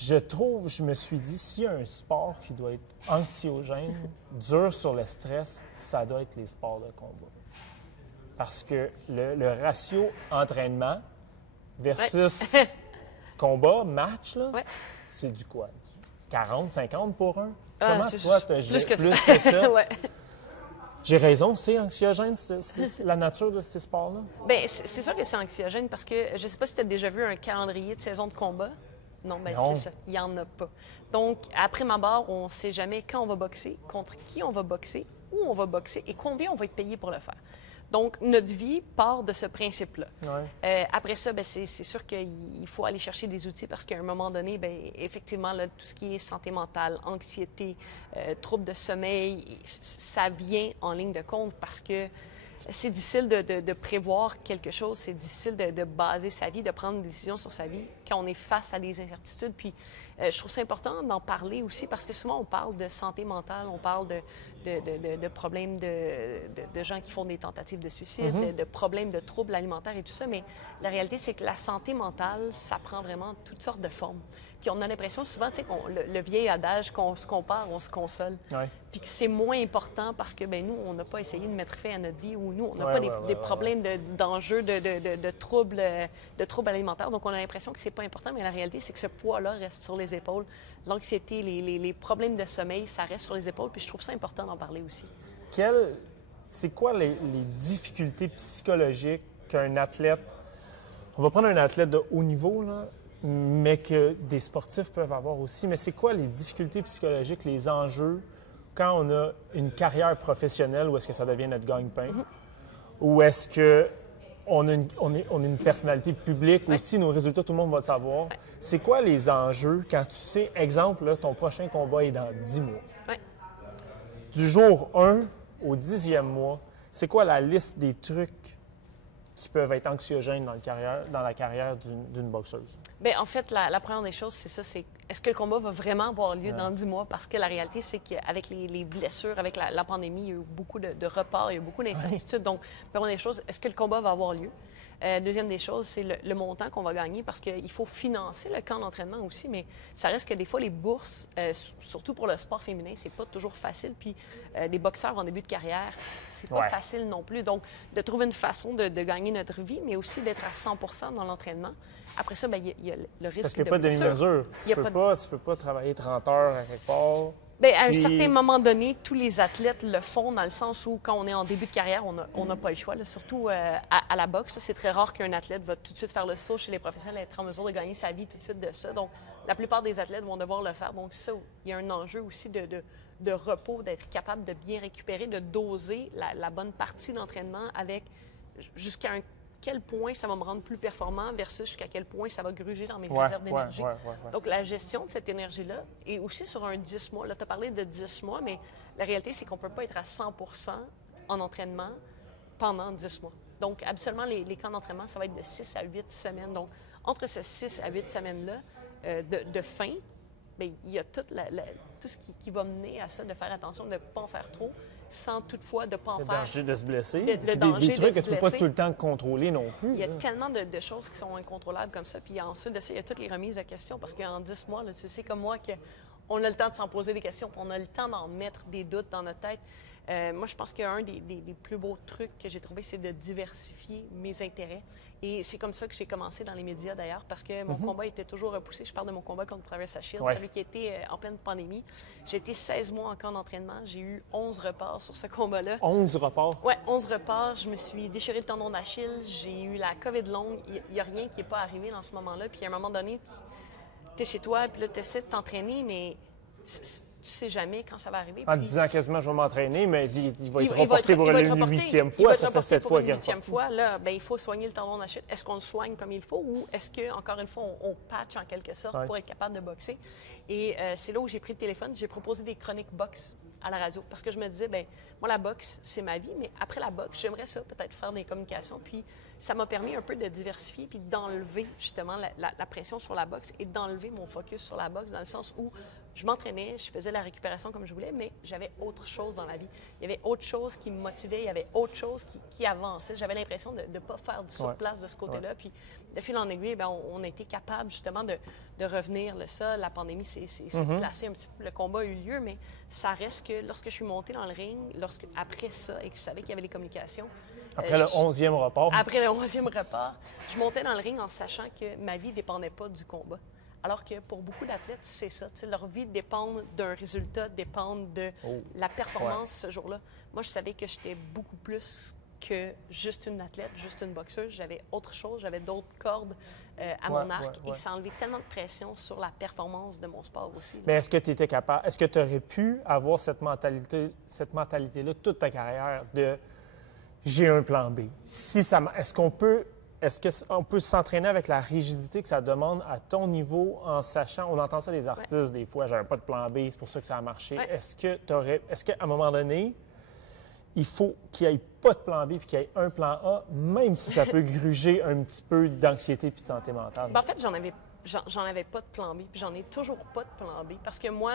Je me suis dit, s'il y a un sport qui doit être anxiogène, dur sur le stress, ça doit être les sports de combat. Parce que le ratio entraînement versus combat, match, là, c'est du quoi? 40, 50 pour un? Comment toi, tu as plus que ça? Ouais. J'ai raison, c'est anxiogène, c'est la nature de ces sports-là? Bien, c'est sûr que c'est anxiogène parce que je ne sais pas si tu as déjà vu un calendrier de saison de combat. Non, bien c'est ça, il n'y en a pas. Donc, après ma barre, on ne sait jamais quand on va boxer, contre qui on va boxer, où on va boxer et combien on va être payé pour le faire. Donc, notre vie part de ce principe-là. Ouais. Après ça, bien, c'est sûr qu'il faut aller chercher des outils parce qu'à un moment donné, bien, effectivement, là, tout ce qui est santé mentale, anxiété, troubles de sommeil, ça vient en ligne de compte parce que c'est difficile de prévoir quelque chose, c'est difficile de baser sa vie, de prendre des décisions sur sa vie quand on est face à des incertitudes. Puis, je trouve ça important d'en parler aussi parce que souvent, on parle de santé mentale, on parle de problèmes de gens qui font des tentatives de suicide, de problèmes de troubles alimentaires et tout ça. Mais la réalité, c'est que la santé mentale, ça prend vraiment toutes sortes de formes. Puis on a l'impression souvent, tu sais, le vieil adage qu'on se compare, on se console. Ouais. Puis que c'est moins important parce que, bien, nous, on n'a pas essayé de mettre fin à notre vie ou nous, on n'a pas des problèmes d'enjeux, de troubles alimentaires. Donc, on a l'impression que c'est pas important, mais la réalité, c'est que ce poids-là reste sur les épaules. L'anxiété, les problèmes de sommeil, ça reste sur les épaules. Puis je trouve ça important d'en parler aussi. C'est quoi les difficultés psychologiques qu'un athlète... On va prendre un athlète de haut niveau, là, mais que des sportifs peuvent avoir aussi. Mais c'est quoi les difficultés psychologiques, les enjeux quand on a une carrière professionnelle ou est-ce que ça devient notre gagne-pain? Ou est-ce qu'on a une personnalité publique aussi, nos résultats, tout le monde va le savoir. C'est quoi les enjeux quand tu sais, exemple, là, ton prochain combat est dans 10 mois? Du jour 1 au 10e mois, c'est quoi la liste des trucs qui peuvent être anxiogènes dans la carrière d'une boxeuse? Bien, en fait, la première des choses, c'est ça, c'est est-ce que le combat va vraiment avoir lieu dans 10 mois? Parce que la réalité, c'est qu'avec les blessures, avec la pandémie, il y a eu beaucoup de reports, il y a eu beaucoup d'incertitudes. Donc, première des choses, est-ce que le combat va avoir lieu? Deuxième des choses, c'est le montant qu'on va gagner parce qu'il faut financer le camp d'entraînement aussi, mais ça reste que des fois, les bourses, surtout pour le sport féminin, c'est pas toujours facile. Puis des boxeurs en début de carrière, c'est pas facile non plus. Donc, de trouver une façon de gagner notre vie, mais aussi d'être à 100 % dans l'entraînement. Après ça, bien, il y a le risque parce qu'il n'y a pas de demi-mesure. Tu ne peux pas travailler 30 heures à quelque part. Bien, à un certain moment donné, tous les athlètes le font dans le sens où, quand on est en début de carrière, on n'a pas le choix. Là. Surtout à la boxe, c'est très rare qu'un athlète va tout de suite faire le saut chez les professionnels et être en mesure de gagner sa vie tout de suite de ça. Donc, la plupart des athlètes vont devoir le faire. Donc, ça, il y a un enjeu aussi de repos, d'être capable de bien récupérer, de doser la bonne partie d'entraînement avec jusqu'à quel point ça va me rendre plus performant versus jusqu'à quel point ça va gruger dans mes réserves d'énergie. Donc, la gestion de cette énergie-là est aussi sur un 10 mois. Là, tu as parlé de 10 mois, mais la réalité, c'est qu'on ne peut pas être à 100 % en entraînement pendant 10 mois. Donc, habituellement, les camps d'entraînement, ça va être de 6 à 8 semaines. Donc, entre ces 6 à 8 semaines-là de fin, bien, il y a tout ce qui va mener à ça, de faire attention de ne pas en faire trop, sans toutefois de ne pas en faire. Le danger de se blesser. Le danger des trucs de se que tu ne peux pas tout le temps contrôler non plus. Il y a tellement de choses qui sont incontrôlables comme ça. Puis ensuite de ça, il y a toutes les remises de questions parce qu'en 10 mois, là, tu sais comme moi, qu'on a le temps de s'en poser des questions, puis on a le temps d'en mettre des doutes dans notre tête. Moi, je pense qu'un des plus beaux trucs que j'ai trouvé, c'est de diversifier mes intérêts. Et c'est comme ça que j'ai commencé dans les médias, d'ailleurs, parce que mon combat était toujours repoussé. Je parle de mon combat contre Claressa Shields, celui qui était en pleine pandémie. J'ai été 16 mois en camp d'entraînement. J'ai eu 11 reports sur ce combat-là. 11 reports? Oui, 11 reports. Je me suis déchiré le tendon d'Achille. J'ai eu la COVID longue. Il n'y a rien qui n'est pas arrivé dans ce moment-là. Puis à un moment donné, tu es chez toi, puis là, tu essaies de t'entraîner, mais tu sais jamais quand ça va arriver. En disant quasiment, je vais m'entraîner, mais il va être reporté pour une 8e fois. Ça fait 7 fois qu'il est 8e fois. Là, bien, il faut soigner le tendon d'Achille. Est-ce qu'on le soigne comme il faut ou est-ce qu'encore une fois, on patch en quelque sorte pour être capable de boxer? Et c'est là où j'ai pris le téléphone. J'ai proposé des chroniques boxe à la radio parce que je me disais, bien, moi, la boxe, c'est ma vie, mais après la boxe, j'aimerais ça, peut-être faire des communications. Puis ça m'a permis un peu de diversifier puis d'enlever justement la pression sur la boxe et d'enlever mon focus sur la boxe dans le sens où je m'entraînais, je faisais la récupération comme je voulais, mais j'avais autre chose dans la vie. Il y avait autre chose qui me motivait, il y avait autre chose qui avançait. J'avais l'impression de ne pas faire du surplace de ce côté-là. Puis, de fil en aiguille, bien, on a été capable justement de revenir. La pandémie s'est placée un petit peu, le combat a eu lieu, mais ça reste que lorsque je suis montée dans le ring, après ça, et que je savais qu'il y avait les communications, après le 11e report. Après le 11e report, je montais dans le ring en sachant que ma vie ne dépendait pas du combat. Alors que pour beaucoup d'athlètes, c'est ça. Leur vie dépend d'un résultat, dépend de la performance ce jour-là. Moi, je savais que j'étais beaucoup plus que juste une athlète, juste une boxeuse. J'avais autre chose, j'avais d'autres cordes à mon arc et ça enlevait tellement de pression sur la performance de mon sport aussi. Mais est-ce que tu étais capable, est-ce que tu aurais pu avoir cette mentalité-là toute ta carrière de j'ai un plan B? Est-ce qu'on peut s'entraîner avec la rigidité que ça demande à ton niveau en sachant, on entend ça des artistes des fois, j'avais pas de plan B, c'est pour ça que ça a marché. Est-ce qu'à un moment donné, il faut qu'il n'y ait pas de plan B puis qu'il y ait un plan A, même si ça peut gruger un petit peu d'anxiété puis de santé mentale? En fait, j'en avais pas de plan B, puis j'en ai toujours pas de plan B, parce que moi,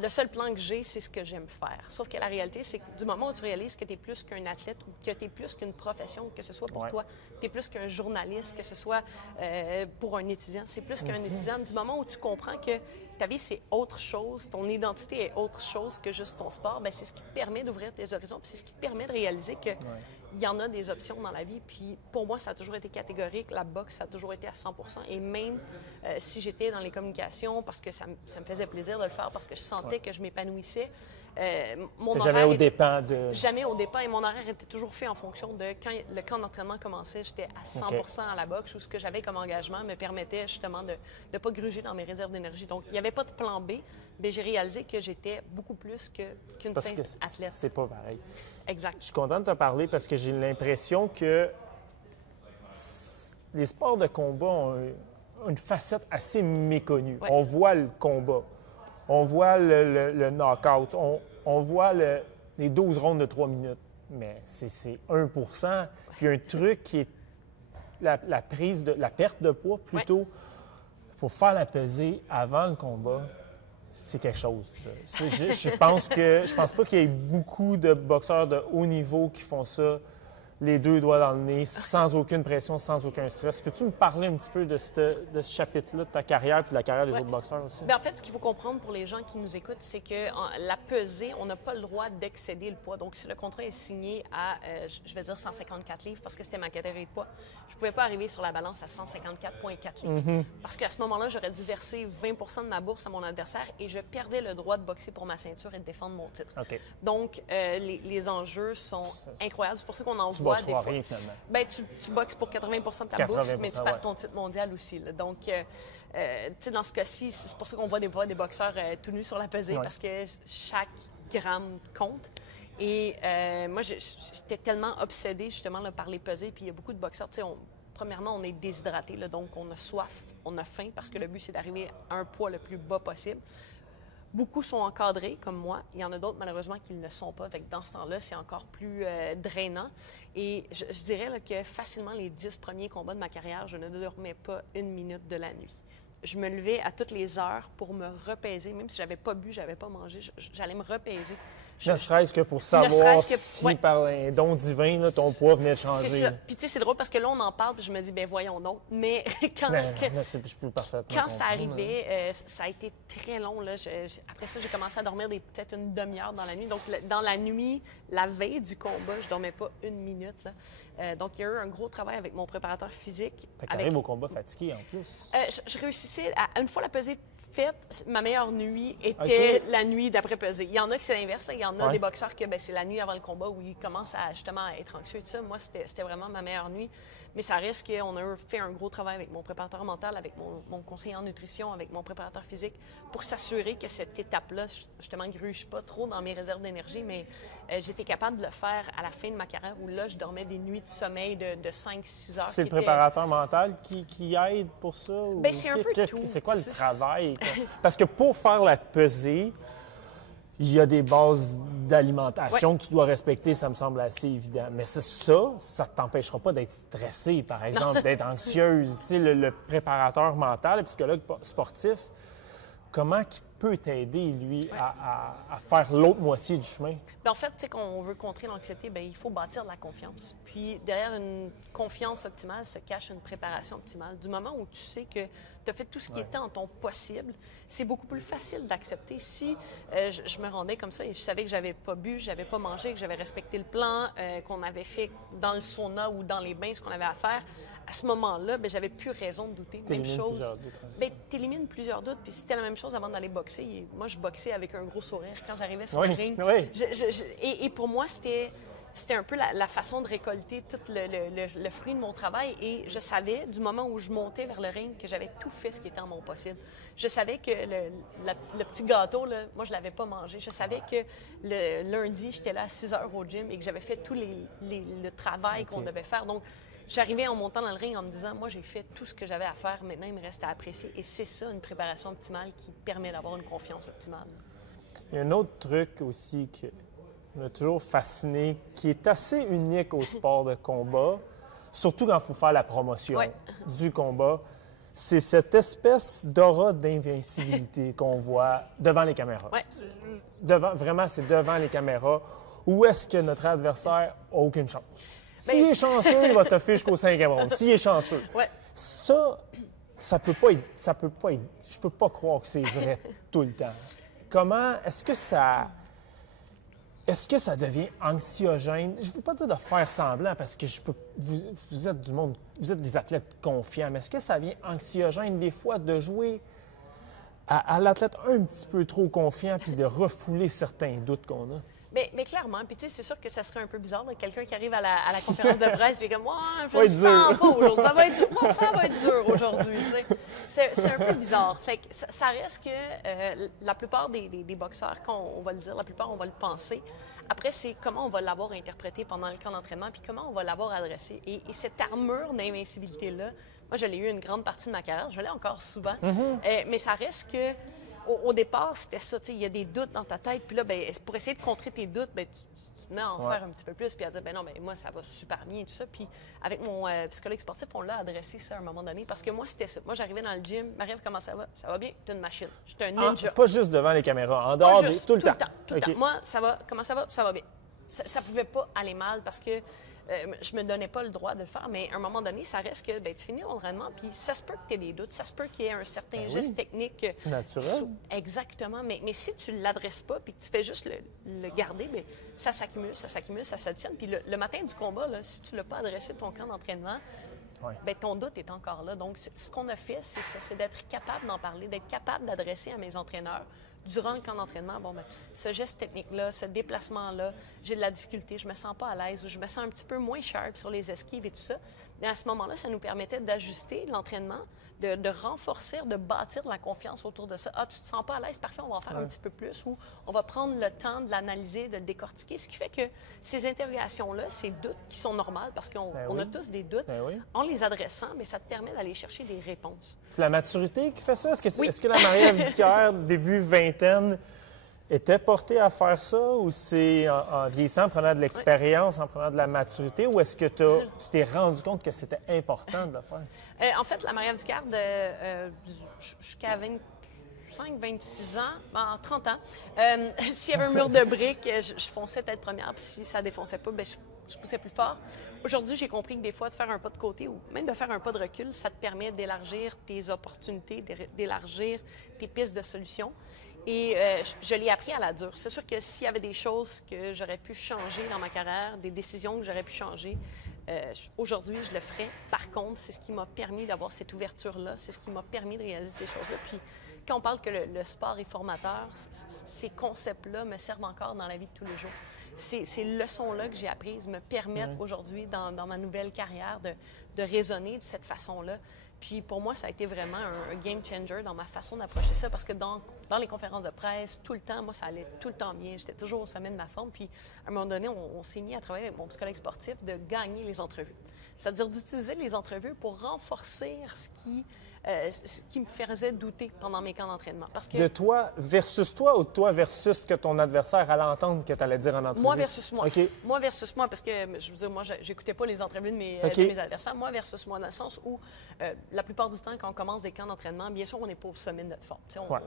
le seul plan que j'ai, c'est ce que j'aime faire. Sauf que la réalité, c'est que du moment où tu réalises que tu es plus qu'un athlète ou que tu es plus qu'une profession, que ce soit pour toi, tu es plus qu'un journaliste, que ce soit pour un étudiant, c'est plus qu'un étudiant. Du moment où tu comprends que ta vie, c'est autre chose, ton identité est autre chose que juste ton sport, bien, c'est ce qui te permet d'ouvrir tes horizons, puis c'est ce qui te permet de réaliser que il y en a des options dans la vie. Puis pour moi, ça a toujours été catégorique. La boxe, ça a toujours été à 100 %. Et même si j'étais dans les communications, parce que ça me faisait plaisir de le faire, parce que je sentais que je m'épanouissais, mon horaire... Jamais au dépens de... Jamais au dépens. Et mon horaire était toujours fait en fonction de quand le camp d'entraînement commençait. J'étais à 100 % à la boxe, où ce que j'avais comme engagement me permettait justement de ne pas gruger dans mes réserves d'énergie. Donc, il n'y avait pas de plan B, mais j'ai réalisé que j'étais beaucoup plus qu'une simple athlète. C'est pas pareil. Exact. Je suis content de te parler parce que j'ai l'impression que les sports de combat ont une facette assez méconnue. On voit le combat, on voit le knock-out, on voit les 12 rondes de 3 minutes, mais c'est 1 %. Puis un truc qui est la perte de poids plutôt, pour faire la pesée avant le combat. C'est quelque chose. Je pense pas qu'il y ait beaucoup de boxeurs de haut niveau qui font ça, les deux doigts dans le nez, sans aucune pression, sans aucun stress. Peux-tu me parler un petit peu de ce chapitre-là de ta carrière et de la carrière des autres boxeurs aussi? Bien, en fait, ce qu'il faut comprendre pour les gens qui nous écoutent, c'est que la pesée, on n'a pas le droit d'excéder le poids. Donc, si le contrat est signé à, je vais dire 154 livres, parce que c'était ma catégorie de poids, je ne pouvais pas arriver sur la balance à 154,4 livres. Parce qu'à ce moment-là, j'aurais dû verser 20 % de ma bourse à mon adversaire et je perdais le droit de boxer pour ma ceinture et de défendre mon titre. Donc, les enjeux sont incroyables. C'est pour ça qu'on en voit des fois. Rien, finalement. Bien, tu boxes pour 80 % de ta bourse, mais tu perds ton titre mondial aussi. Là. Donc, tu sais, dans ce cas-ci, c'est pour ça qu'on voit des boxeurs tout nus sur la pesée, parce que chaque gramme compte. Et moi, j'étais tellement obsédée justement là, par les pesées. Puis il y a beaucoup de boxeurs, tu sais, premièrement, on est déshydraté, là, donc on a soif, on a faim, parce que le but, c'est d'arriver à un poids le plus bas possible. Beaucoup sont encadrés, comme moi. Il y en a d'autres, malheureusement, qui ne le sont pas. Fait que dans ce temps-là, c'est encore plus drainant. Et je dirais là, que facilement, les 10 premiers combats de ma carrière, je ne dormais pas une minute de la nuit. Je me levais à toutes les heures pour me repaiser. Même si je n'avais pas bu, je n'avais pas mangé, j'allais me repaiser. Ne serait-ce que pour savoir si par un don divin, là, ton poids venait de changer. C'est ça. Puis tu sais, c'est drôle parce que là, on en parle, puis je me dis, bien voyons donc. Mais quand ça arrivait, ça a été très long. Là. Après ça, j'ai commencé à dormir peut-être une demi-heure dans la nuit. Donc, dans la nuit, la veille du combat, je ne dormais pas une minute. Là. Donc, il y a eu un gros travail avec mon préparateur physique. Fait que t'arrives au combat fatigué, en plus. Je réussissais, une fois la pesée faite, ma meilleure nuit était la nuit d'après-pesée. Il y en a qui c'est l'inverse. Il y en a des boxeurs que c'est la nuit avant le combat où ils commencent à justement être anxieux et tout ça. Moi, c'était vraiment ma meilleure nuit. Mais ça reste qu'on a fait un gros travail avec mon préparateur mental, avec mon conseiller en nutrition, avec mon préparateur physique, pour s'assurer que cette étape-là, justement, ne gruge pas trop dans mes réserves d'énergie. Mais j'étais capable de le faire à la fin de ma carrière où là, je dormais des nuits de sommeil de 5-6 heures. C'est le préparateur mental qui aide pour ça? Bien, c'est un peu tout. C'est quoi le travail? Parce que pour faire la pesée, il y a des bases d'alimentation que tu dois respecter, ça me semble assez évident. Mais ça ne t'empêchera pas d'être stressé, par exemple, d'être anxieuse. Tu sais, le préparateur mental, le psychologue sportif, comment il peut t'aider, lui, à faire l'autre moitié du chemin? Bien, en fait, tu sais, quand on veut contrer l'anxiété, bien, il faut bâtir de la confiance. Puis derrière une confiance optimale se cache une préparation optimale. Du moment où tu sais que tu as fait tout ce qui était en ton possible, c'est beaucoup plus facile d'accepter. Si je me rendais comme ça et je savais que j'avais pas bu, j'avais pas mangé, que j'avais respecté le plan, qu'on avait fait dans le sauna ou dans les bains, ce qu'on avait à faire, à ce moment-là, bien, j'avais plus raison de douter. Même chose. Tu élimines plusieurs doutes. Puis c'était la même chose avant d'aller boxer. Moi, je boxais avec un gros sourire quand j'arrivais sur le ring. Oui. Et pour moi, c'était un peu la façon de récolter tout le fruit de mon travail. Et je savais, du moment où je montais vers le ring, que j'avais tout fait ce qui était en mon possible. Je savais que le petit gâteau, là, moi, je ne l'avais pas mangé. Je savais que le lundi, j'étais là à 6 heures au gym et que j'avais fait tout le travail qu'on devait faire. Donc, j'arrivais en montant dans le ring en me disant, moi, j'ai fait tout ce que j'avais à faire. Maintenant, il me reste à apprécier. Et c'est ça, une préparation optimale qui permet d'avoir une confiance optimale. Il y a un autre truc aussi qui m'a toujours fasciné, qui est assez unique au sport de combat, surtout quand il faut faire la promotion du combat. C'est cette espèce d'aura d'invincibilité qu'on voit devant les caméras. Vraiment, c'est devant les caméras. Où est-ce que notre adversaire n'a aucune chance? S'il est chanceux, il va te faire jusqu'au 5e round. S'il est chanceux. Ça peut pas être. Je peux pas croire que c'est vrai tout le temps. Comment est-ce que ça devient anxiogène? Je ne veux pas dire de faire semblant parce que vous êtes du monde, vous êtes des athlètes confiants, mais est-ce que ça devient anxiogène des fois de jouer à l'athlète un petit peu trop confiant puis de refouler certains doutes qu'on a? Mais clairement, puis tu sais, c'est sûr que ça serait un peu bizarre, là, quelqu'un qui arrive à la conférence de presse et comme, je ne sens pas aujourd'hui, ça va être dur aujourd'hui, tu sais. C'est un peu bizarre. Fait que ça reste que la plupart des boxeurs, quand on va le dire, la plupart, on va le penser. Après, c'est comment on va l'avoir interprété pendant le camp d'entraînement, puis comment on va l'avoir adressé. Et cette armure d'invincibilité-là, moi, je l'ai eu une grande partie de ma carrière, je l'ai encore souvent, mais ça reste que au départ, c'était ça, tu sais, il y a des doutes dans ta tête, puis là, bien, pour essayer de contrer tes doutes, bien, tu te mets à en faire un petit peu plus, puis à dire, ben non, mais moi, ça va super bien et tout ça. Puis avec mon psychologue sportif, on l'a adressé ça à un moment donné, parce que moi, c'était ça. Moi, j'arrivais dans le gym, Marie-Ève, comment ça va? Ça va bien? T'es une machine. J'étais un ninja. Pas juste devant les caméras, en dehors, tout le temps. Tout le temps. Moi, ça va, comment ça va? Ça va bien. Ça pouvait pas aller mal, parce que je me donnais pas le droit de le faire, mais à un moment donné, ça reste que tu finis l'entraînement, puis ça se peut que tu aies des doutes, ça se peut qu'il y ait un certain geste technique. C'est naturel. Exactement, mais si tu ne l'adresses pas, puis que tu fais juste le garder, bien, ça s'accumule, ça s'additionne. Puis le matin du combat, là, si tu ne l'as pas adressé ton camp d'entraînement, bien, ton doute est encore là. Donc, ce qu'on a fait, c'est ça, c'est d'être capable d'en parler, d'être capable d'adresser à mes entraîneurs durant le camp d'entraînement, ce geste technique-là, ce déplacement-là, j'ai de la difficulté, je me sens pas à l'aise ou je me sens un petit peu moins sharp sur les esquives et tout ça. Mais à ce moment-là, ça nous permettait d'ajuster l'entraînement, de renforcer, de bâtir de la confiance autour de ça. Ah, tu te sens pas à l'aise? Parfait, on va en faire un petit peu plus ou on va prendre le temps de l'analyser, de le décortiquer. Ce qui fait que ces interrogations-là, ces doutes qui sont normales parce qu'on a tous des doutes, en les adressant, mais ça te permet d'aller chercher des réponses. C'est la maturité qui fait ça? Est-ce que la Marie-Ève Dicker, début vingtaine, était portée à faire ça ou c'est en vieillissant, en prenant de l'expérience, en prenant de la maturité, ou est-ce que tu t'es rendu compte que c'était important de le faire? En fait, la Marie-Ève Dicker, jusqu'à 25-26 ans, en 30 ans, s'il y avait un mur de briques, je fonçais tête première, puis si ça défonçait pas, bien, je poussais plus fort. Aujourd'hui, j'ai compris que des fois, de faire un pas de côté ou même de faire un pas de recul, ça te permet d'élargir tes opportunités, d'élargir tes pistes de solutions. Et je l'ai appris à la dure. C'est sûr que s'il y avait des choses que j'aurais pu changer dans ma carrière, des décisions que j'aurais pu changer, aujourd'hui, je le ferais. Par contre, c'est ce qui m'a permis d'avoir cette ouverture-là, c'est ce qui m'a permis de réaliser ces choses-là. Puis, quand on parle que le sport est formateur, ces concepts-là me servent encore dans la vie de tous les jours. Ces leçons-là que j'ai apprises me permettent aujourd'hui, dans ma nouvelle carrière, de raisonner de cette façon-là. Puis pour moi, ça a été vraiment un game changer dans ma façon d'approcher ça parce que dans les conférences de presse, tout le temps, moi, ça allait tout le temps bien. J'étais toujours au sommet de ma forme. Puis à un moment donné, on s'est mis à travailler avec mon psychologue sportif de gagner les entrevues. C'est-à-dire d'utiliser les entrevues pour renforcer ce qui me faisait douter pendant mes camps d'entraînement. Parce que, de toi versus toi ou de toi versus ce que ton adversaire allait entendre que tu allais dire en entrevue? Moi versus moi. Okay. Moi versus moi, parce que, je veux dire, moi, j'écoutais pas les entrevues de mes adversaires. Moi versus moi, dans le sens où, la plupart du temps, quand on commence des camps d'entraînement, bien sûr, on n'est pas au sommet de notre forme.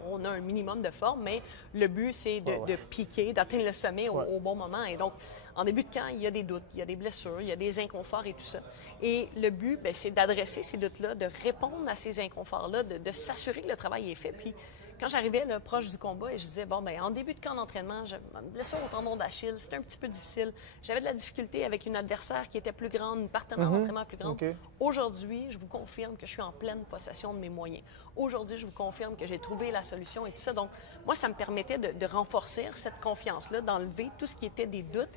On a un minimum de forme, mais le but, c'est de piquer, d'atteindre le sommet au bon moment. Et donc, en début de camp, il y a des doutes, il y a des blessures, il y a des inconforts et tout ça. Et le but, bien, c'est d'adresser ces doutes-là, de répondre à ces inconforts-là, de s'assurer que le travail est fait. Puis, quand j'arrivais là, proche du combat et je disais, bon, bien, en début de camp d'entraînement, j'ai une blessure au tendon d'Achille, c'était un petit peu difficile. J'avais de la difficulté avec une adversaire qui était plus grande, une partenaire d'entraînement plus grande. Okay. Aujourd'hui, je vous confirme que je suis en pleine possession de mes moyens. Aujourd'hui, je vous confirme que j'ai trouvé la solution et tout ça. Donc, moi, ça me permettait de renforcer cette confiance-là, d'enlever tout ce qui était des doutes.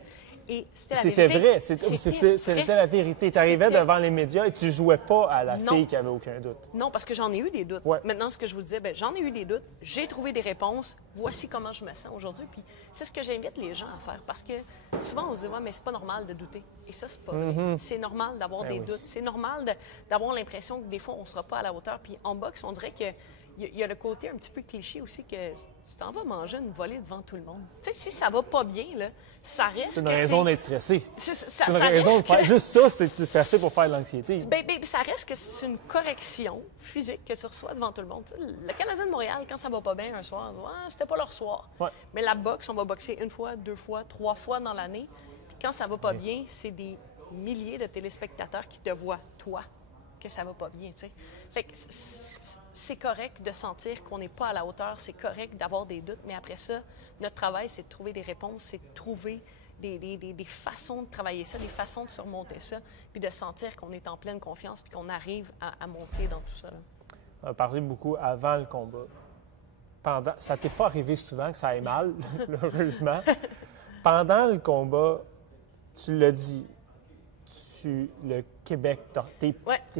Et c'était vrai, c'était la vérité. Tu arrivais devant les médias et tu jouais pas à la fille qui avait aucun doute. Non, parce que j'en ai eu des doutes. Ouais. Maintenant, ce que je vous disais, bien, j'en ai eu des doutes, j'ai trouvé des réponses, voici comment je me sens aujourd'hui. Puis c'est ce que j'invite les gens à faire, parce que souvent on se dit, ouais, mais c'est pas normal de douter. Et ça, c'est pas vrai. C'est normal d'avoir des doutes. C'est normal d'avoir l'impression que des fois, on sera pas à la hauteur. Puis en boxe, on dirait que il y a le côté un petit peu cliché aussi que tu t'en vas manger une volée devant tout le monde. Tu sais, si ça va pas bien, là, ça reste c'est une raison d'être stressé. C'est une raison de faire. Juste ça, c'est assez pour faire de l'anxiété. Ben, ça reste que c'est une correction physique que tu reçois devant tout le monde. Tu sais, le Canadien de Montréal, quand ça va pas bien un soir, c'était pas leur soir. Ouais. Mais la boxe, on va boxer 1 fois, 2 fois, 3 fois dans l'année. Puis quand ça va pas bien, c'est des milliers de téléspectateurs qui te voient, toi, que ça va pas bien, tu sais. Fait que c'est correct de sentir qu'on n'est pas à la hauteur, c'est correct d'avoir des doutes, mais après ça, notre travail, c'est de trouver des réponses, c'est de trouver des façons de travailler ça, des façons de surmonter ça, puis de sentir qu'on est en pleine confiance puis qu'on arrive à monter dans tout ça. Là. On a parlé beaucoup avant le combat. Ça t'est pas arrivé souvent que ça aille mal, heureusement. Pendant le combat, tu l'as dit, le Québec, tes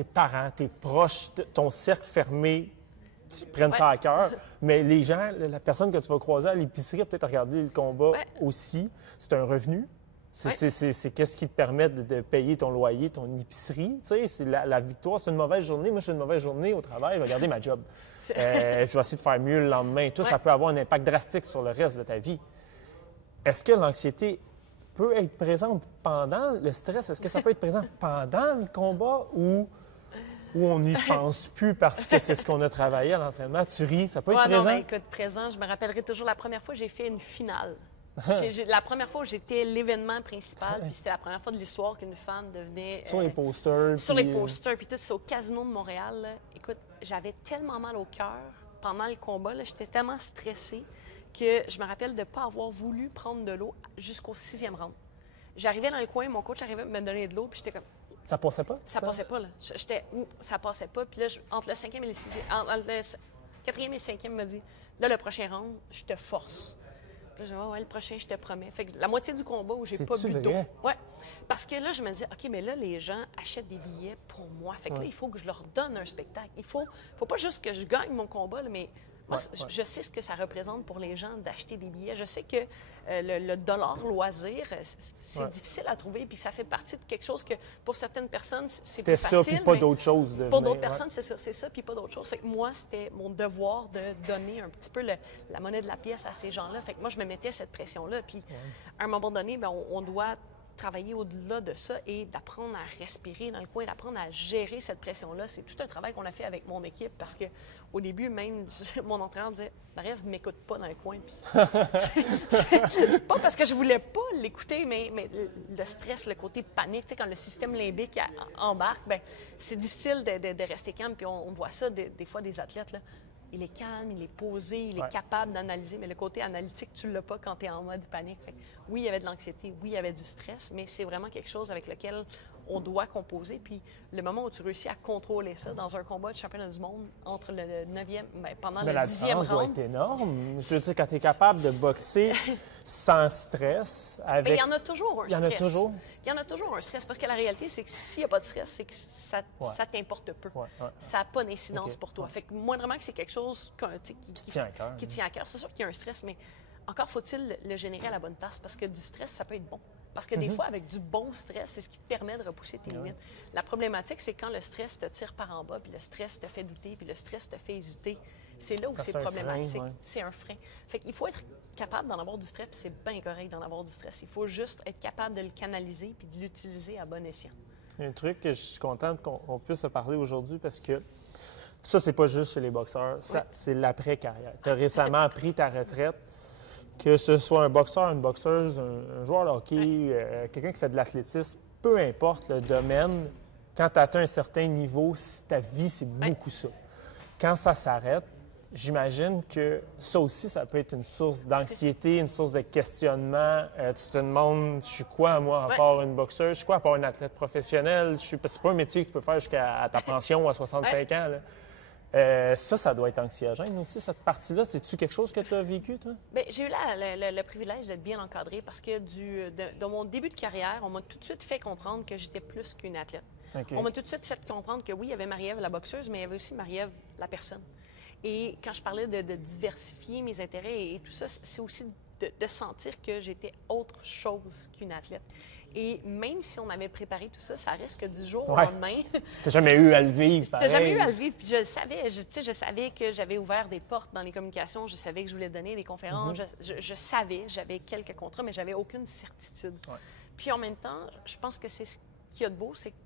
parents, tes proches, ton cercle fermé, tu prennent ça à cœur. Mais les gens, la personne que tu vas croiser à l'épicerie a peut-être regardé le combat aussi. C'est un revenu. C'est qu'est-ce qui te permet de payer ton loyer, ton épicerie. Tu sais, la victoire, c'est une mauvaise journée. Moi, j'ai une mauvaise journée au travail, je vais garder ma job. Je vais essayer de faire mieux le lendemain. Tout ça peut avoir un impact drastique sur le reste de ta vie. Est-ce que l'anxiété peut être présente pendant le stress? Est-ce que ça peut être présent pendant le combat ou on n'y pense plus parce que c'est ce qu'on a travaillé à l'entraînement? Tu ris, ça peut être présent? Non, mais écoute, présent, je me rappellerai toujours la première fois que j'ai fait une finale. La première fois où j'étais l'événement principal, puis c'était la première fois de l'histoire qu'une femme devenait... sur les posters. Sur les posters, puis tout, c'est au Casino de Montréal. Là. Écoute, j'avais tellement mal au cœur pendant le combat, j'étais tellement stressée que je me rappelle de ne pas avoir voulu prendre de l'eau jusqu'au 6e round. J'arrivais dans le coin, mon coach arrivait à me donner de l'eau, puis j'étais comme... Ça passait pas? Ça passait pas, là. Ça passait pas. Puis là, entre le 5e et le 6e... Entre le 4e et le 5e, il m'a dit, là, le prochain round, je te force. Puis là, je dis, ouais, le prochain, je te promets. Fait que la moitié du combat où j'ai pas bu d'eau. Ouais. Parce que là, je me disais, OK, mais là, les gens achètent des billets pour moi. Fait que là, il faut que je leur donne un spectacle. Il faut pas juste que je gagne mon combat, là, mais... Moi, je sais ce que ça représente pour les gens d'acheter des billets. Je sais que le dollar loisir, c'est difficile à trouver, puis ça fait partie de quelque chose que, pour certaines personnes, c'est plus facile. C'était ça, puis pas d'autre chose. Pour d'autres personnes, c'est ça, puis pas d'autre chose. Fait que moi, c'était mon devoir de donner un petit peu la monnaie de la pièce à ces gens-là. Fait que moi, je me mettais cette pression-là. Puis, à un moment donné, bien, on doit travailler au-delà de ça et d'apprendre à respirer dans le coin, d'apprendre à gérer cette pression-là. C'est tout un travail qu'on a fait avec mon équipe parce qu'au début, même, mon entraîneur disait « Marie-Ève, m'écoute pas dans le coin. » C'est pas parce que je voulais pas l'écouter, mais le stress, le côté panique, tu sais, quand le système limbique embarque, bien, c'est difficile de rester calme. Puis on voit ça des fois des athlètes, là. Il est calme, il est posé, il est capable d'analyser, mais le côté analytique, tu ne l'as pas quand tu es en mode panique. Fait que, oui, il y avait de l'anxiété, oui, il y avait du stress, mais c'est vraiment quelque chose avec lequel on doit composer. Puis le moment où tu réussis à contrôler ça dans un combat de championnat du monde entre le 9e, bien, pendant le 10e round... La différence doit être énorme. Je veux dire, quand tu es capable de boxer sans stress, avec... Mais il y en a toujours un stress. Il y en a toujours? Il y en a toujours un stress, parce que la réalité, c'est que s'il n'y a pas de stress, c'est que ça t'importe peu. Ça n'a pas d'incidence pour toi. Fait que moindrement que c'est quelque chose qui tient à cœur. Qui tient à cœur. C'est sûr qu'il y a un stress, mais encore faut-il le générer à la bonne place, parce que du stress, ça peut être bon. Parce que des fois, avec du bon stress, c'est ce qui te permet de repousser tes limites. La problématique, c'est quand le stress te tire par en bas, puis le stress te fait douter, puis le stress te fait hésiter. C'est là où c'est problématique. C'est un frein. Fait qu'il faut être capable d'en avoir du stress, puis c'est bien correct d'en avoir du stress. Il faut juste être capable de le canaliser puis de l'utiliser à bon escient. Un truc que je suis contente qu'on puisse se parler aujourd'hui parce que Ça, c'est pas juste chez les boxeurs, c'est l'après-carrière. Tu as récemment pris ta retraite, que ce soit un boxeur, une boxeuse, un joueur de hockey, quelqu'un qui fait de l'athlétisme, peu importe le domaine, quand tu atteins un certain niveau, ta vie, c'est beaucoup ça. Quand ça s'arrête, j'imagine que ça aussi, ça peut être une source d'anxiété, une source de questionnement. Tu te demandes, je suis quoi, moi, à part une boxeuse? Je suis quoi, à part un athlète professionnel? C'est pas un métier que tu peux faire jusqu'à ta pension à 65 ans. Là. Ça doit être anxiogène aussi, cette partie-là. C'est-tu quelque chose que tu as vécu, toi? Bien, j'ai eu le privilège d'être bien encadrée parce que de mon début de carrière, on m'a tout de suite fait comprendre que j'étais plus qu'une athlète. Okay. On m'a tout de suite fait comprendre que oui, il y avait Marie-Ève, la boxeuse, mais il y avait aussi Marie-Ève, la personne. Et quand je parlais de diversifier mes intérêts et tout ça, c'est aussi de sentir que j'étais autre chose qu'une athlète. Et même si on avait préparé tout ça, ça reste que du jour au lendemain. T'as jamais eu à le vivre, T'as jamais eu à le vivre. Puis je le savais. Je savais que j'avais ouvert des portes dans les communications. Je savais que je voulais donner des conférences. Je savais, j'avais quelques contrats, mais j'avais aucune certitude. Ouais. Puis en même temps, je pense que c'est ce qu'il y a de beau, c'est que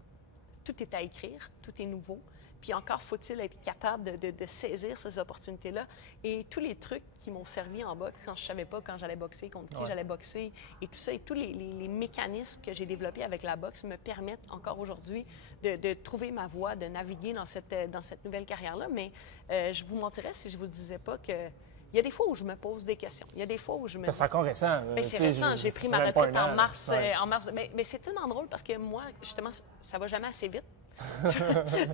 tout est à écrire, tout est nouveau. Puis encore faut-il être capable de saisir ces opportunités-là. Et tous les trucs qui m'ont servi en boxe quand je ne savais pas quand j'allais boxer, contre qui j'allais boxer, et tout ça, et tous les mécanismes que j'ai développés avec la boxe me permettent encore aujourd'hui de trouver ma voie, de naviguer dans cette nouvelle carrière-là. Mais je vous mentirais si je ne vous disais pas que... Il y a des fois où je me pose des questions. Il y a des fois où je me... C'est encore récent. C'est récent. J'ai pris ma retraite en mars. Mais c'est tellement drôle parce que moi, justement, ça va jamais assez vite.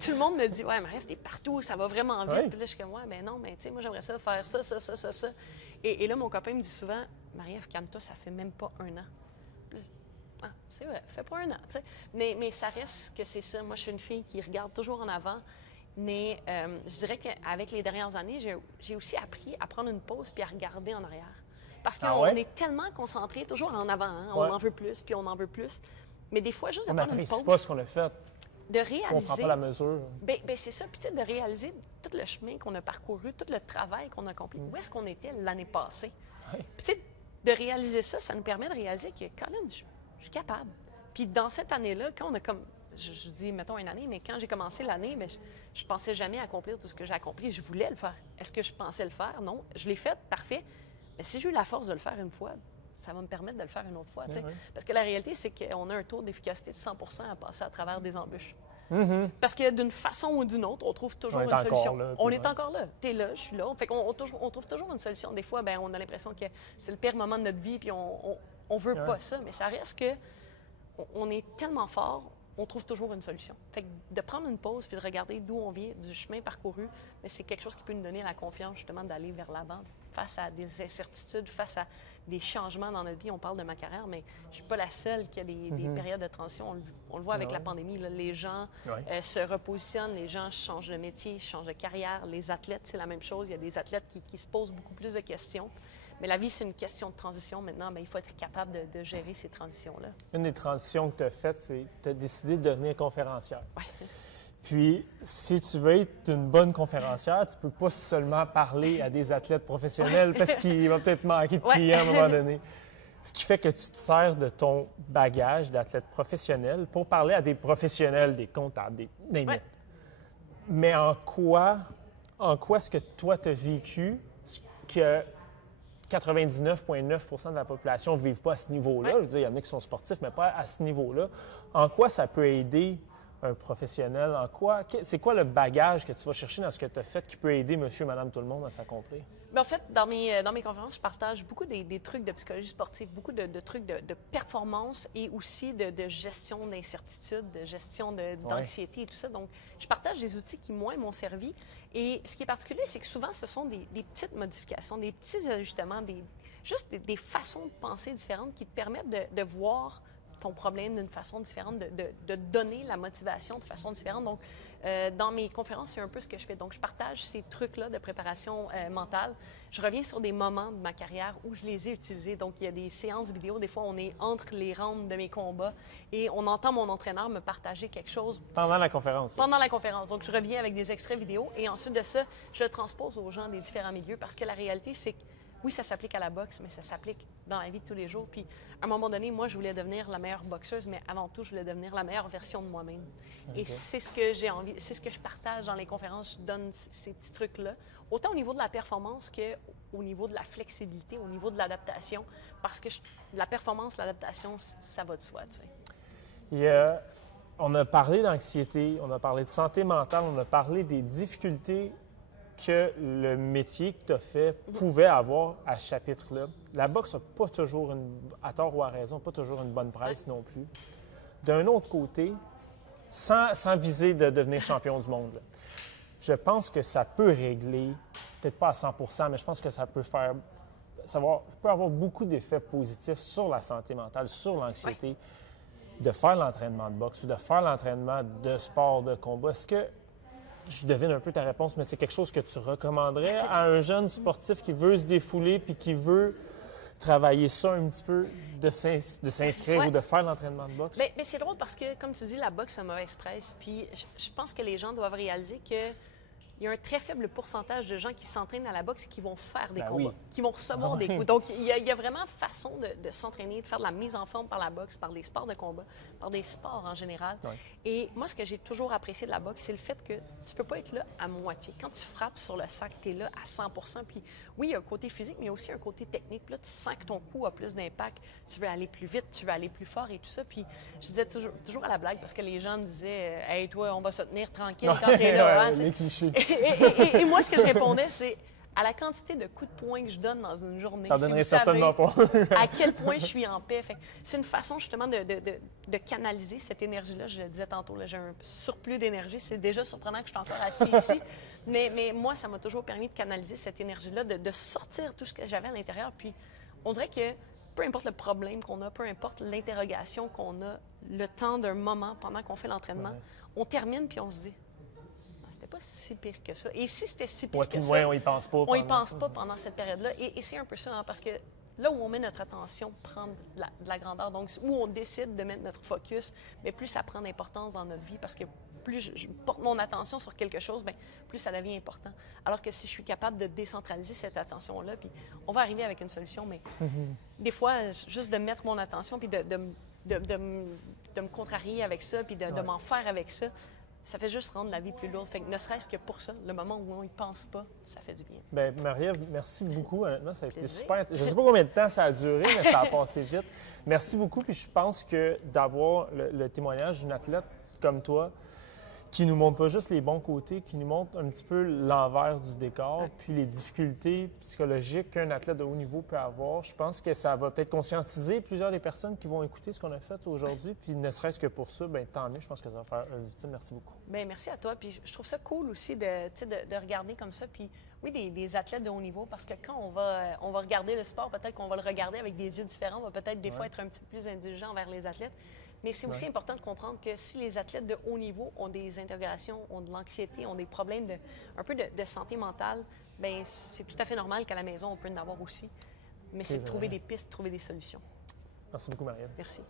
Tout le monde me dit, ouais, Marie-Ève, t'es partout, ça va vraiment vite. Puis là, je suis comme, ouais, mais non, mais tu sais, moi, j'aimerais ça faire ça. Et là, mon copain me dit souvent, Marie-Ève, calme-toi, ça fait même pas 1 an. Ah, c'est vrai, ça fait pas 1 an, tu sais. Mais ça reste que c'est ça. Moi, je suis une fille qui regarde toujours en avant. Mais je dirais qu'avec les dernières années, j'ai aussi appris à prendre une pause puis à regarder en arrière. Parce qu'on est tellement concentré toujours en avant. Hein? On en veut plus, puis on en veut plus. Mais des fois, juste de prendre une pause... On n'apprécie pas ce qu'on a fait. De réaliser... On ne prend pas la mesure. Bien, c'est ça. Puis de réaliser tout le chemin qu'on a parcouru, tout le travail qu'on a accompli. Où est-ce qu'on était l'année passée? Puis tu sais, de réaliser ça, ça nous permet de réaliser que, quand même, je suis capable. Puis dans cette année-là, quand on a comme... Je dis, mettons, 1 année, mais quand j'ai commencé l'année, mais je pensais jamais accomplir tout ce que j'ai accompli. Je voulais le faire. Est-ce que je pensais le faire? Non. Je l'ai fait, parfait. Mais si j'ai eu la force de le faire une fois, ça va me permettre de le faire une autre fois. Parce que la réalité, c'est qu'on a un taux d'efficacité de 100 à passer à travers des embûches. Parce que d'une façon ou d'une autre, on trouve toujours une solution. On est encore là. Tu es là, je suis là. Fait qu'on trouve toujours une solution. Des fois, on a l'impression que c'est le pire moment de notre vie, puis on veut pas ça. Mais ça reste que on est tellement fort, on trouve toujours une solution. Fait que de prendre une pause puis de regarder d'où on vient, du chemin parcouru, c'est quelque chose qui peut nous donner la confiance justement d'aller vers l'avant face à des incertitudes, face à des changements dans notre vie. On parle de ma carrière, mais je ne suis pas la seule qui a des périodes de transition. On le voit avec la pandémie. Là, les gens se repositionnent, les gens changent de métier, changent de carrière. Les athlètes, c'est la même chose. Il y a des athlètes qui se posent beaucoup plus de questions. Mais la vie, c'est une question de transition. Maintenant, il faut être capable de gérer ces transitions-là. Une des transitions que tu as faites, c'est que tu as décidé de devenir conférencière. Oui. Puis, si tu veux être une bonne conférencière, tu ne peux pas seulement parler à des athlètes professionnels parce qu'il va peut-être manquer de clients à un moment donné. Ce qui fait que tu te sers de ton bagage d'athlète professionnel pour parler à des professionnels, des comptables, des limites. Mais en quoi est-ce que toi, tu as vécu ce que 99,9 % de la population ne vivent pas à ce niveau-là? Je veux dire, il y en a qui sont sportifs, mais pas à ce niveau-là. En quoi ça peut aider un professionnel? C'est quoi le bagage que tu vas chercher dans ce que tu as fait qui peut aider monsieur, madame, tout le monde à s'accomplir? Bien, en fait, dans mes conférences, je partage beaucoup des trucs de psychologie sportive, beaucoup de trucs de performance et aussi de gestion d'incertitude, de gestion d'anxiété et tout ça. Donc, je partage des outils qui, moi, m'ont servi. Et ce qui est particulier, c'est que souvent, ce sont des petites modifications, des petits ajustements, juste des façons de penser différentes qui te permettent de voir ton problème d'une façon différente, de donner la motivation de façon différente. Donc, dans mes conférences, c'est un peu ce que je fais. Donc, je partage ces trucs-là de préparation mentale. Je reviens sur des moments de ma carrière où je les ai utilisés. Donc, il y a des séances vidéo. Des fois, on est entre les rounds de mes combats et on entend mon entraîneur me partager quelque chose. Pendant la conférence. Pendant la conférence. Donc, je reviens avec des extraits vidéo et ensuite de ça, je le transpose aux gens des différents milieux parce que la réalité, c'est que oui, ça s'applique à la boxe, mais ça s'applique dans la vie de tous les jours. Puis, à un moment donné, moi, je voulais devenir la meilleure boxeuse, mais avant tout, je voulais devenir la meilleure version de moi-même. Et c'est ce que j'ai envie, c'est ce que je partage dans les conférences. Je donne ces petits trucs-là, autant au niveau de la performance qu'au niveau de la flexibilité, au niveau de l'adaptation, parce que la performance, l'adaptation, ça va de soi, tu sais. On a parlé d'anxiété, on a parlé de santé mentale, on a parlé des difficultés que le métier que tu as fait pouvait avoir à ce chapitre-là. La boxe n'a pas toujours, à tort ou à raison, pas toujours une bonne presse non plus. D'un autre côté, sans viser de devenir champion du monde, là, je pense que ça peut régler, peut-être pas à 100 mais je pense que ça peut faire, peut avoir beaucoup d'effets positifs sur la santé mentale, sur l'anxiété, de faire l'entraînement de boxe ou de faire l'entraînement de sport de combat. Est-ce que, je devine un peu ta réponse, mais c'est quelque chose que tu recommanderais à un jeune sportif qui veut se défouler puis qui veut travailler ça un petit peu, de s'inscrire ou de faire l'entraînement de boxe? Bien, c'est drôle parce que, comme tu dis, la boxe a mauvaise presse. Puis je pense que les gens doivent réaliser que il y a un très faible pourcentage de gens qui s'entraînent à la boxe et qui vont faire des combats, qui vont recevoir des coups. Donc, il y a vraiment façon de s'entraîner, de faire de la mise en forme par la boxe, par des sports de combat, par des sports en général. Et moi, ce que j'ai toujours apprécié de la boxe, c'est le fait que tu peux pas être là à moitié. Quand tu frappes sur le sac, tu es là à 100 %. Puis oui, il y a un côté physique, mais il y a aussi un côté technique. Puis là, tu sens que ton coup a plus d'impact. Tu veux aller plus vite, tu veux aller plus fort et tout ça. Puis je disais toujours à la blague, parce que les gens me disaient « Hey, toi, on va se tenir tranquille quand tu es là. Hein, » Les clichés. Et moi, ce que je répondais, c'est à la quantité de coups de poing que je donne dans une journée, T'en donnerais certainement pas. à quel point je suis en paix. C'est une façon justement de canaliser cette énergie-là. Je le disais tantôt, j'ai un surplus d'énergie. C'est déjà surprenant que je suis encore assis ici. Mais moi, ça m'a toujours permis de canaliser cette énergie-là, de sortir tout ce que j'avais à l'intérieur. Puis on dirait que peu importe le problème qu'on a, peu importe l'interrogation qu'on a, le temps d'un moment pendant qu'on fait l'entraînement, on termine puis on se dit c'était pas si pire que ça. Et si c'était si pire que ça, on y pense pas. On y pense pas pendant cette période-là. Et c'est un peu ça, hein, parce que là où on met notre attention prend de la grandeur. Donc, où on décide de mettre notre focus, bien, plus ça prend d'importance dans notre vie, parce que plus je porte mon attention sur quelque chose, bien, plus ça devient important. Alors que si je suis capable de décentraliser cette attention-là, puis on va arriver avec une solution, mais des fois, juste de mettre mon attention, puis de me contrarier avec ça, puis de m'en faire avec ça, ça fait juste rendre la vie plus lourde. Fait que ne serait-ce que pour ça, le moment où on n'y pense pas, ça fait du bien. Bien, Marie-Ève, merci beaucoup. Honnêtement, ça a été super. Je ne sais pas combien de temps ça a duré, mais ça a passé vite. Merci beaucoup. Puis je pense que d'avoir le témoignage d'une athlète comme toi, qui nous montre pas juste les bons côtés, qui nous montre un petit peu l'envers du décor, puis les difficultés psychologiques qu'un athlète de haut niveau peut avoir. Je pense que ça va peut-être conscientiser plusieurs des personnes qui vont écouter ce qu'on a fait aujourd'hui, puis ne serait-ce que pour ça, bien, tant mieux, je pense que ça va faire utile. Merci beaucoup. Bien, merci à toi, puis je trouve ça cool aussi de regarder comme ça, puis oui, des athlètes de haut niveau, parce que quand on va regarder le sport, peut-être qu'on va le regarder avec des yeux différents, on va peut-être des fois être un petit peu plus indulgent envers les athlètes. Mais c'est aussi important de comprendre que si les athlètes de haut niveau ont des interrogations, ont de l'anxiété, ont des problèmes un peu de santé mentale, bien, c'est tout à fait normal qu'à la maison, on peut en avoir aussi. Mais c'est de trouver des pistes, de trouver des solutions. Merci beaucoup, Marie-Ève. Merci.